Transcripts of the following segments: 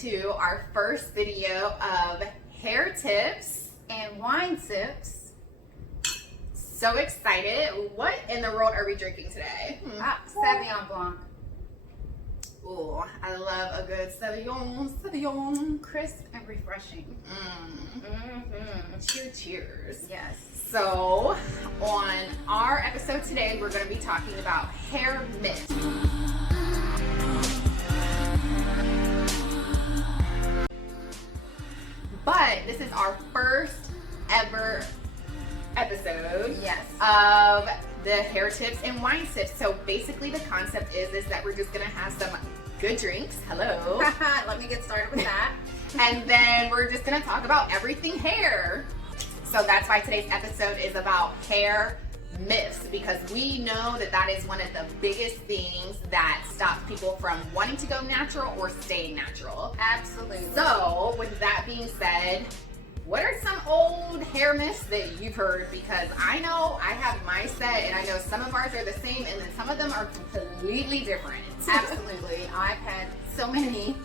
to our first video of hair tips and wine sips. So excited. What in the world are we drinking today? Sauvignon Blanc. Ooh, I love a good Sauvignon. Crisp and refreshing. Cheers. Yes. So, on our episode today, we're going to be talking about hair myths. But this is our first ever episode of the hair tips and wine sips. So basically the concept is that we're just gonna have some good drinks. Hello. Let me get started with that. And then we're just gonna talk about everything hair. So that's why today's episode is about hair myths, because we know that is one of the biggest things that stops people from wanting to go natural or staying natural. Absolutely. So with that being said, what are some old hair myths that you've heard? Because I know I have my set, and I know some of ours are the same, and then some of them are completely different. Absolutely. I've had so many,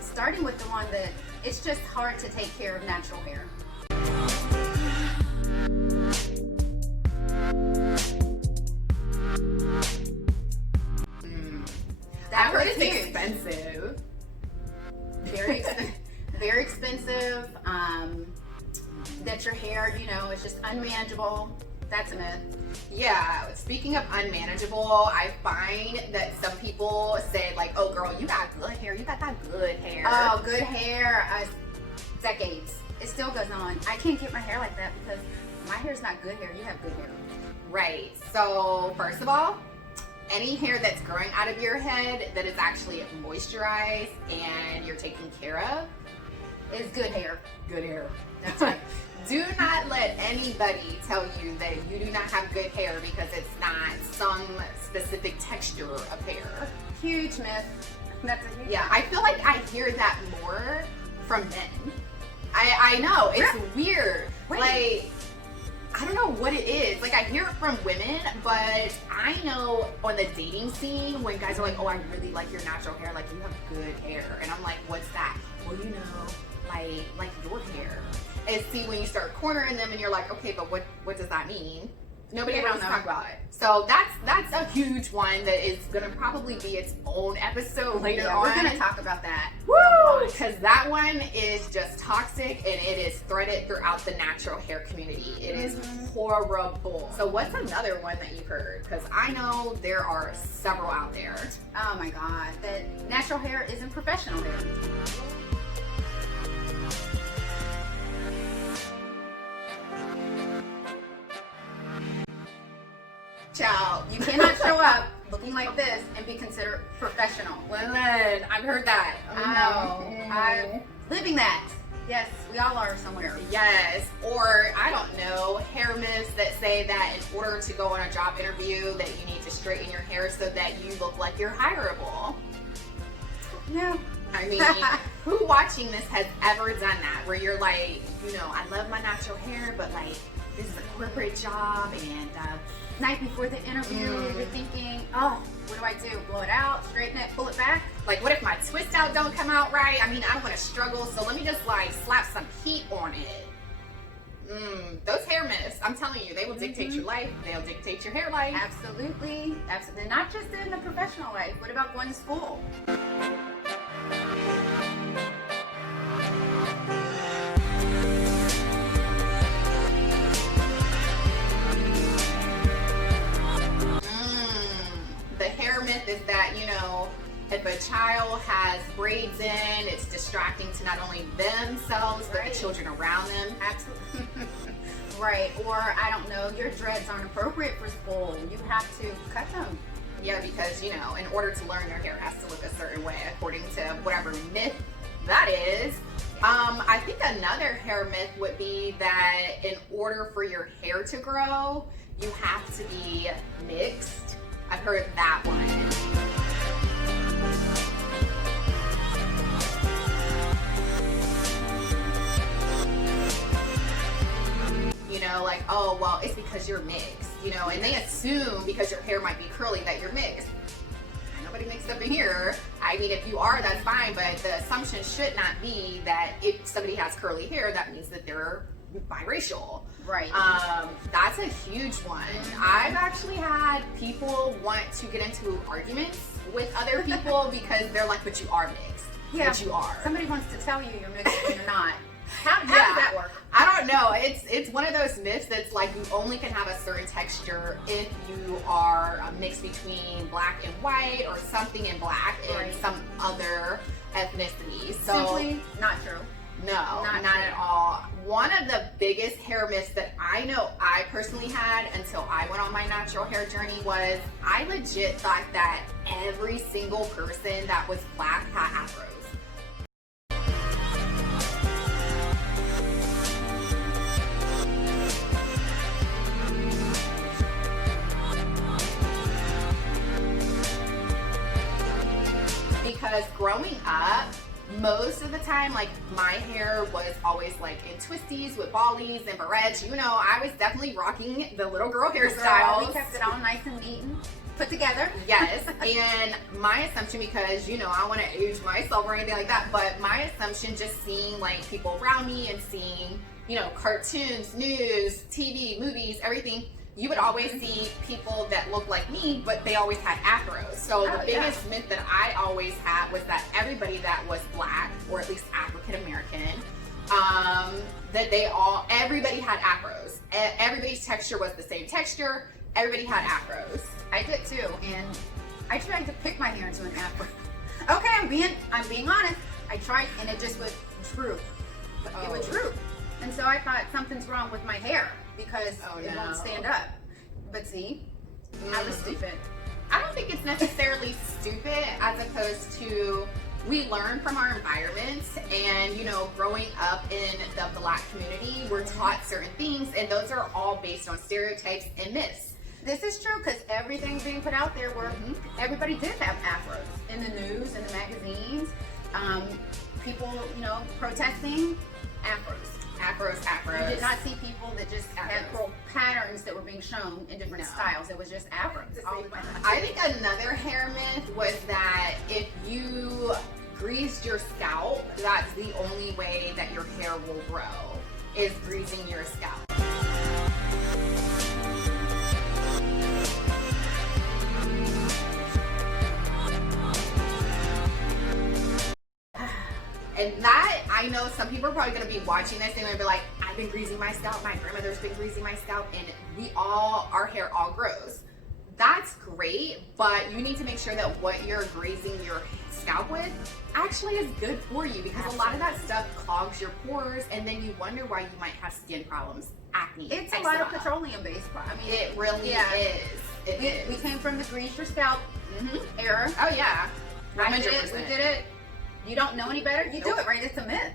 starting with the one that it's just hard to take care of natural hair. I've heard it's expensive. Very expensive. Very expensive. That your hair, is just unmanageable. That's a myth. Yeah, speaking of unmanageable, I find that some people say like, oh girl, you got good hair. You got that good hair. Oh, good hair. Decades. It still goes on. I can't get my hair like that because my hair's not good hair. You have good hair. Right. So first of all, any hair that's growing out of your head that is actually moisturized and you're taking care of is good hair. Good hair. That's right. Do not let anybody tell you that you do not have good hair because it's not some specific texture of hair. Huge myth. That's a huge myth. I feel like I hear that more from men. I know, it's weird. Wait. Like, I don't know what it is. Like, I hear it from women, but I know on the dating scene when guys are like, oh, I really like your natural hair. Like, you have good hair. And I'm like, what's that? Well, like your hair. And see, when you start cornering them and you're like, okay, but what does that mean? Nobody They wants don't to know. talk about it. So that's a huge one that is gonna probably be its own episode later on. We're gonna talk about that. Woo! Because that one is just toxic and it is threaded throughout the natural hair community. It is horrible. So what's another one that you've heard? Because I know there are several out there. Oh my God, that natural hair isn't professional hair. Child, You cannot show up looking like this and be considered professional. Listen, I've heard that. I know. I'm living that. Yes, we all are somewhere. Yes, or I don't know, hair myths that say that in order to go on a job interview that you need to straighten your hair so that you look like you're hireable. No. I mean, who watching this has ever done that? Where you're like, I love my natural hair, but like, this is a corporate job, and Night before the interview, you're thinking, oh, what do I do? Blow it out, straighten it, pull it back? like, what if my twist out don't come out right? I mean, I don't want to struggle, so let me just like slap some heat on it. Those hair myths, I'm telling you, they will dictate your life. They'll dictate your hair life. Absolutely. Absolutely. Not just in the professional life. What about going to school? The hair myth is that, if a child has braids in, it's distracting to not only themselves, but the children around them. Absolutely. Right. Or, I don't know, your dreads aren't appropriate for school. You have to cut them. Yeah, because, in order to learn, your hair has to look a certain way according to whatever myth that is. I think another hair myth would be that in order for your hair to grow, you have to be mixed. I've heard that one. Like, oh, well, it's because you're mixed, and they assume because your hair might be curly that you're mixed. I know nobody mixed up in here. I mean, if you are, that's fine, but the assumption should not be that if somebody has curly hair, that means that they're biracial. Right. That's a huge one. I've actually had people want to get into arguments with other people because they're like, but you are mixed. Yeah. But you are. Somebody wants to tell you you're mixed when you're not. How does Yeah. that work? I don't know. It's one of those myths that's like you only can have a certain texture if you are a mix between black and white or something in black and Right. some other ethnicity. So Simply not true. no, Not not true. at all. One of the biggest hair myths that I know I personally had until I went on my natural hair journey was I legit thought that every single person that was black had afros. Because growing up, most of the time, like my hair was always like in twisties with ballies and barrettes. You know, I was definitely rocking the little girl hairstyles. We kept it all nice and neat and put together. Yes, and my assumption, because you know I want to age myself or anything like that, but my assumption, just seeing like people around me and seeing, you know, cartoons, news, TV, movies, everything, you would always see people that looked like me, but they always had afros. So the biggest myth that I always had was that everybody that was black, or at least African American, that everybody had afros. Everybody's texture was the same texture. Everybody had afros. I did too, and I tried to pick my hair into an afro. Okay, I'm being honest. I tried, and it just would droop. It would droop, and so I thought something's wrong with my hair because it won't stand up. But see, I was stupid. I don't think it's necessarily stupid, as opposed to we learn from our environments, and you know, growing up in the black community, we're taught certain things, and those are all based on stereotypes and myths. This is true because everything's being put out there where everybody did have afros in the news, in the magazines. People, you know, protesting afros. Afros. You did not see people that just had curl patterns that were being shown in different styles. It was just afros all the time. I think another hair myth was that if you greased your scalp, that's the only way that your hair will grow, is greasing your scalp. And that, I know some people are probably going to be watching this and they're going to be like, I've been greasing my scalp, my grandmother's been greasing my scalp, and our hair all grows. That's great, but you need to make sure that what you're greasing your scalp with actually is good for you, because a lot of that stuff clogs your pores, and then you wonder why you might have skin problems, acne, It's eczema. a lot of petroleum based. I mean, It really is. It is. we came from the grease your scalp era. Oh yeah, I did 100%. it. We did it. You don't know any better. You do Nope. it, right? It's a myth.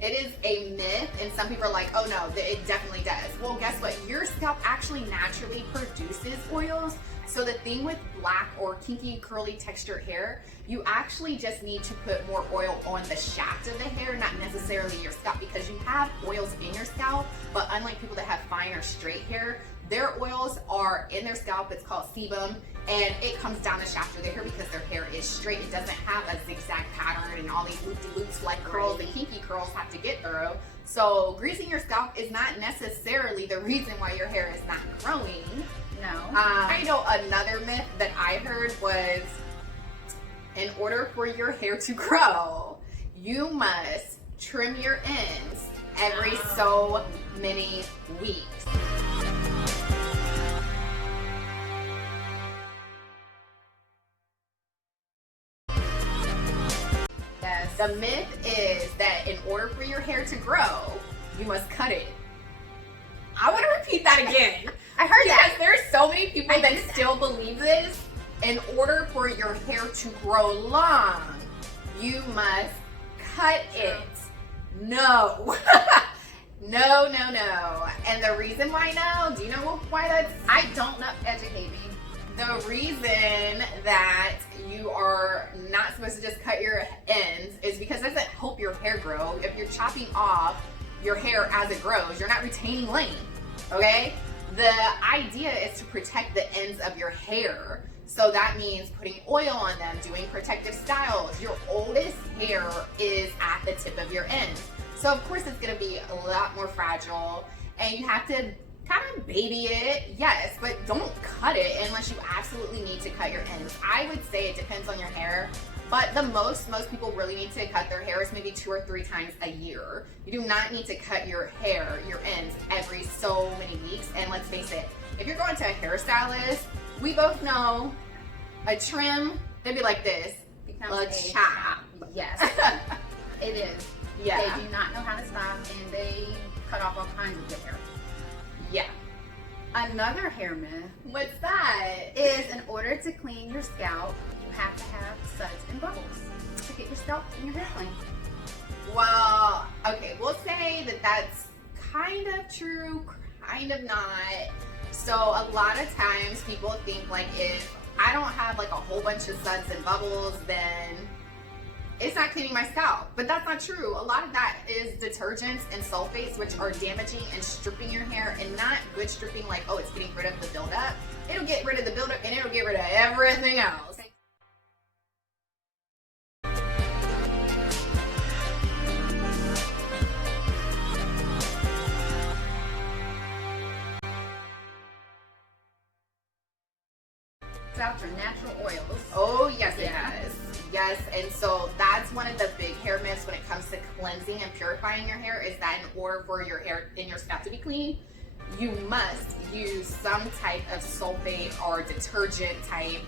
It is a myth, and some people are like, oh no, it definitely does. Well, guess what? Your scalp actually naturally produces oils. So the thing with black or kinky, curly textured hair, you actually just need to put more oil on the shaft of the hair, not necessarily your scalp, because you have oils in your scalp, but unlike people that have fine or straight hair, their oils are in their scalp. It's called sebum, and it comes down the shaft of their hair because their hair is straight. It doesn't have a zigzag pattern and all these loop-de-loops like curls and kinky curls have to get through. So greasing your scalp is not necessarily the reason why your hair is not growing. No. I know another myth that I heard was, in order for your hair to grow, you must trim your ends every so many weeks. Yes. The myth is that in order for your hair to grow, you must cut it. I want to repeat that again. I heard Because that. there's so many people I that did that. still believe this. In order for your hair to grow long, you must cut it. No. No. And the reason why no, do you know why that's? I don't know. Educate me. The reason that you are not supposed to just cut your ends is because it doesn't help your hair grow. If you're chopping off your hair as it grows, you're not retaining length, okay? The idea is to protect the ends of your hair. So that means putting oil on them, doing protective styles. Your oldest hair is at the tip of your ends. So of course it's gonna be a lot more fragile, and you have to kind of baby it, yes, but don't cut it unless you absolutely need to cut your ends. I would say it depends on your hair, but the most people really need to cut their hair is maybe 2 or 3 times a year. You do not need to cut your hair, your ends, every so many weeks. And let's face it, if you're going to a hairstylist, we both know a trim, they'd be like this, Becomes a chop. Yes, it is. Yeah. They do not know how to stop, and they cut off all kinds of good hair. Yeah. Another hair myth What's that? is in order to clean your scalp, you have to have suds and bubbles to get your scalp and your hair clean. Well, okay, we'll say that that's kind of true, kind of not. So a lot of times people think like if I don't have like a whole bunch of suds and bubbles, then it's not cleaning my scalp. But that's not true. A lot of that is detergents and sulfates, which are damaging and stripping your hair, and not good stripping like, oh, it's getting rid of the buildup. It'll get rid of the buildup and it'll get rid of everything else. Out your natural oils. Oh, yes, it Yeah. does. Yes, and so that's one of the big hair myths when it comes to cleansing and purifying your hair, is that in order for your hair and your scalp to be clean, you must use some type of sulfate or detergent type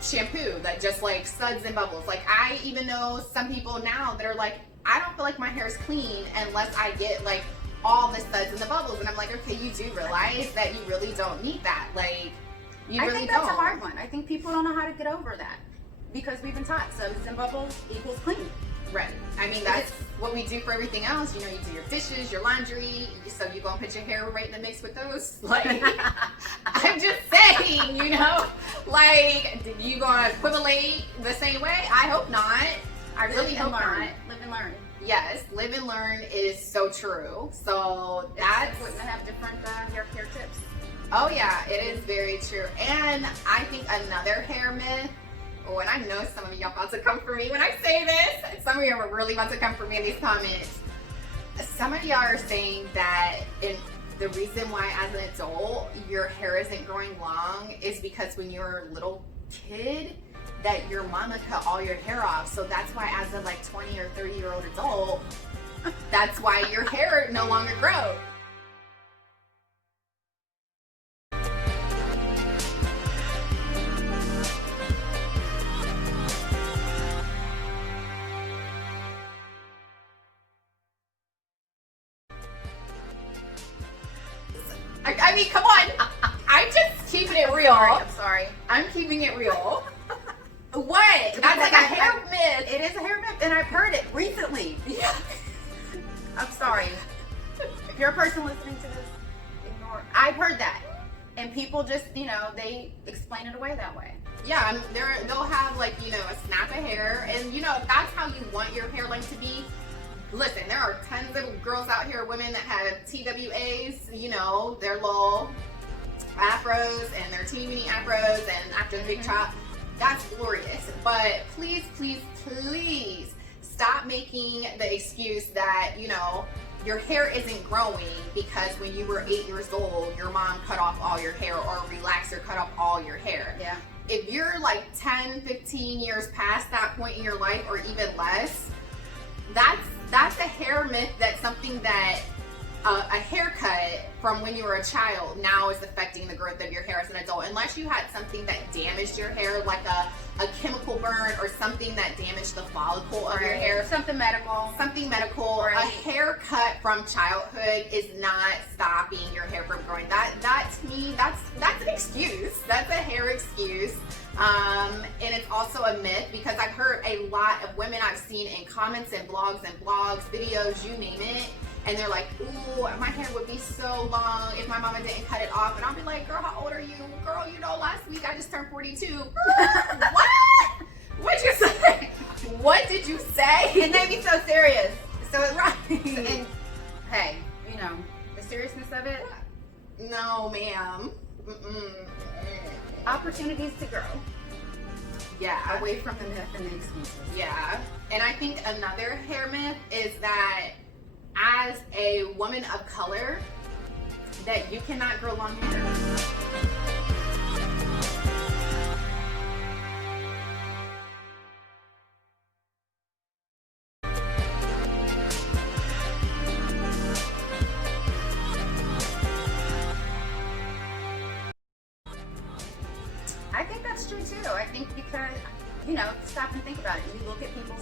shampoo that just like suds and bubbles. Like I even know some people now that are like, I don't feel like my hair is clean unless I get like all the suds and the bubbles. And I'm like, okay, you do realize that you really don't need that. Like, you I really think that's don't. a hard one. I think people don't know how to get over that because we've been taught suds and bubbles equals clean. Right. I mean, that's what we do for everything else. You know, you do your dishes, your laundry, so you gonna put your hair right in the mix with those. Like, I'm just saying, you know, like, you gonna equivalate the same way? I hope not. I really hope not. Live and learn. Yes, live and learn is so true. So that's We're gonna have different hair care tips. Oh yeah, it is very true. And I think another hair myth, and I know some of y'all about to come for me when I say this. Some of y'all are really about to come for me in these comments. Some of y'all are saying that the reason why as an adult your hair isn't growing long is because when you were a little kid that your mama cut all your hair off. So that's why as a like 20 or 30-year-old adult, that's why your hair no longer grows. I mean, come on. I'm just keeping it real. I'm sorry. I'm keeping it real. What? That's like a hair myth. It is a hair myth, and I've heard it recently. Yeah. I'm sorry. If you're a person listening to this, ignore. I've heard that, and people just, they explain it away that way. Yeah, they'll have like, a snap of hair, and if that's how you want your hairline to be. Listen, there are tons of girls out here, women that have TWAs, their little afros and their teeny weeny afros, and after the big chop, that's glorious. But please, please, please stop making the excuse that, your hair isn't growing because when you were 8 years old, your mom cut off all your hair, or a relaxer cut off all your hair. Yeah. If you're like 10, 15 years past that point in your life, or even less, that's a hair myth. That's something that a haircut from when you were a child now is affecting the growth of your hair as an adult. Unless you had something that damaged your hair, like a chemical burn or something that damaged the follicle of your hair. Something medical. Right. A haircut from childhood is not stopping your hair from growing. That to me, that's an excuse. That's a hair excuse. And it's also a myth because I've heard a lot of women I've seen in comments and blogs, videos, you name it, and they're like, ooh, my hair would be so long if my mama didn't cut it off. And I'll be like, girl, how old are you? Girl, last week I just turned 42. What? What'd you say? What did you say? It made me so serious. So it's Right. And hey, the seriousness of it. No, ma'am. opportunities to grow Yeah. away from the myth and the excuses. Yeah. And I think another hair myth is that as a woman of color, that you cannot grow long hair. I think that's true too. I think because, stop and think about it. You look at people's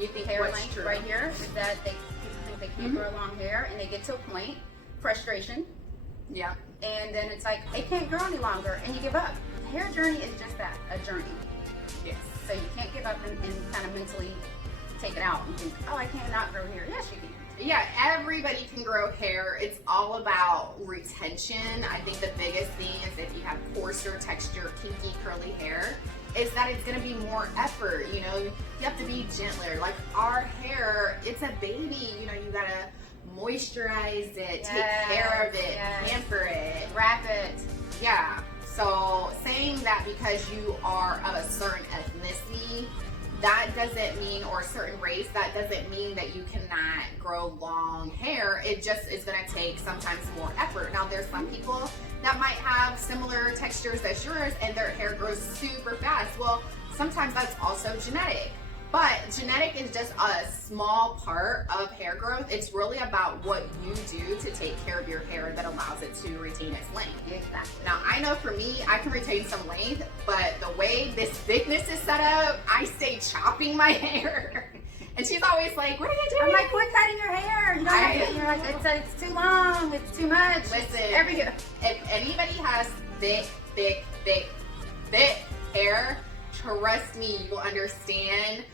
You think hair what's length true? right here, is that people think they can't grow long hair, and they get to a point, frustration, Yeah. and then it's like, it can't grow any longer, and you give up. The hair journey is just that, a journey. Yes. So you can't give up and kind of mentally take it out and think, oh, I cannot grow hair. Yes, you can. Yeah, everybody can grow hair. It's all about retention. I think the biggest thing is if you have coarser texture, kinky, curly hair, is that it's gonna be more effort. You have to be gentler. Like our hair, it's a baby. You gotta moisturize it, take care of it, yes. pamper it. Wrap it. Yeah. So saying that because you are of a certain ethnicity, that doesn't mean, or a certain race, that doesn't mean that you cannot grow long hair. It just is going to take sometimes more effort. Now, there's some people that might have similar textures as yours and their hair grows super fast. Well, sometimes that's also genetic. But genetic is just a small part of hair growth. It's really about what you do to take care of your hair that allows it to retain its length. Exactly. Now, I know for me, I can retain some length, but the way this thickness is set up, I stay chopping my hair. And she's always like, what are you doing? I'm like, quit cutting your hair. You're like, it's too long. It's too much. Listen, If anybody has thick hair, trust me, you will understand.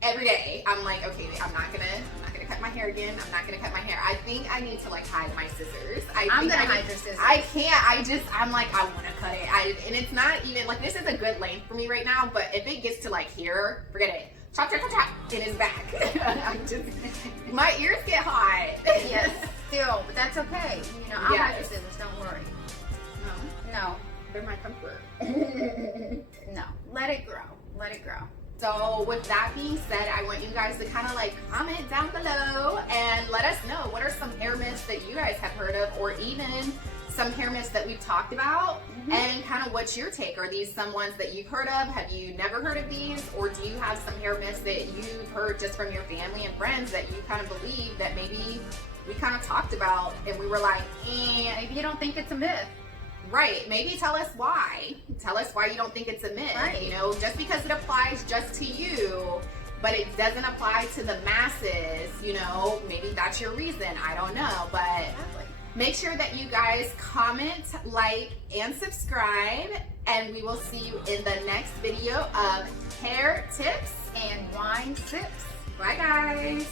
Every day, I'm like, okay, I'm not gonna cut my hair again. I'm not gonna cut my hair. I think I need to hide my scissors. I'm gonna hide your scissors. I can't. I'm like, I want to cut it. And it's not even like, this is a good length for me right now. But if it gets to here, forget it. Chop, chop, chop, chop. It is back. My ears get hot. Yes, still, but that's okay. I'll hide your Yes. scissors. Don't worry. No, They're my comfort. no. Let it grow. Let it grow. So with that being said, I want you guys to kind of comment down below and let us know what are some hair myths that you guys have heard of, or even some hair myths that we've talked about, and kind of what's your take. Are these some ones that you've heard of? Have you never heard of these? Or do you have some hair myths that you've heard just from your family and friends that you kind of believe that maybe we kind of talked about and we were like, Maybe you don't think it's a myth. Right, maybe tell us why. Tell us why you don't think it's a myth. Right. Just because it applies just to you, but it doesn't apply to the masses, maybe that's your reason. I don't know, but Exactly. make sure that you guys comment, like, and subscribe, and we will see you in the next video of hair tips And wine sips. Bye, guys.